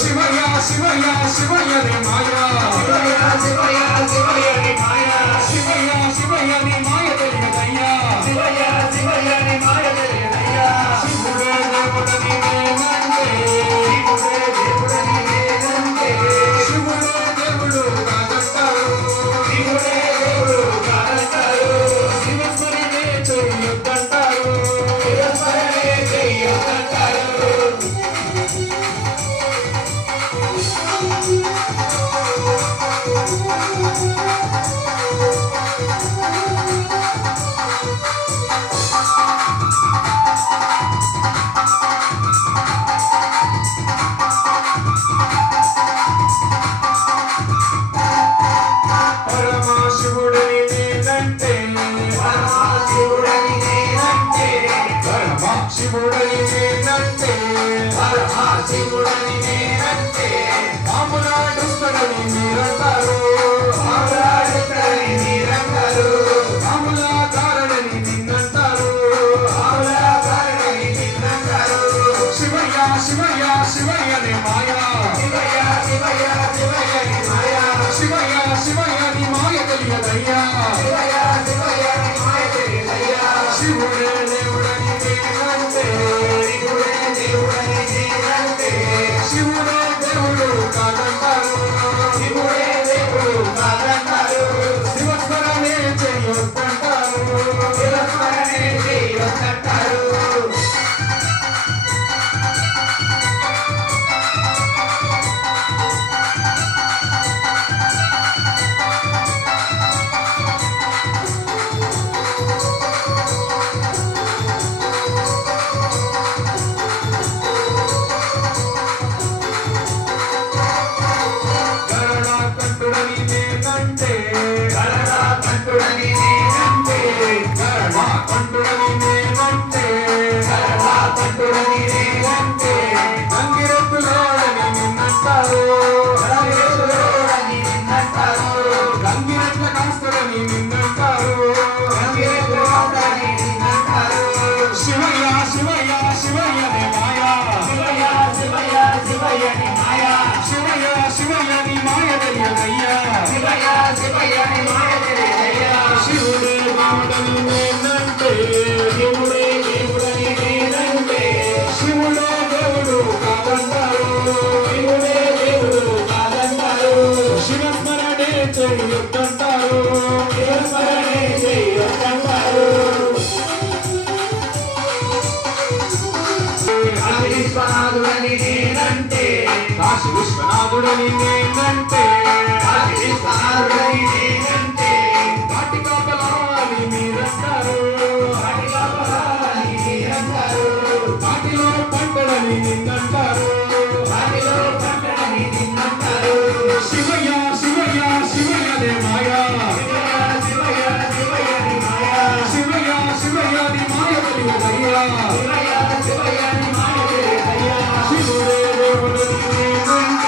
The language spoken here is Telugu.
శివయ్య శివయ్య శివయ్య మాయా. శివయ్య శివయ్య శివయ్య. Música చెయ్యొద్దంటారు శివస్మరణే చేయొద్దంటారు కరుణాకంఠుడని నేనంటే కరుణాకంఠుడని నేనంటే సాగుడని నేనంటే అతి సాగుడని నేనంటే వాటి కాపలాని మీరంటారు వాటి కాపలాని మీరంటారు వాటిలో పంటలని నిన్నంటారు వాటిలో పంటలని నిన్నంటారు. శివయ్య శివయ్య శివయ్య దే మాయా. శివయ్య శివయ్య దే మాయా. శివయ్య శివయ్య దే మాయా శివయ్య శివయ్య దే మాయా శివుడే దేవుడు నేనంటే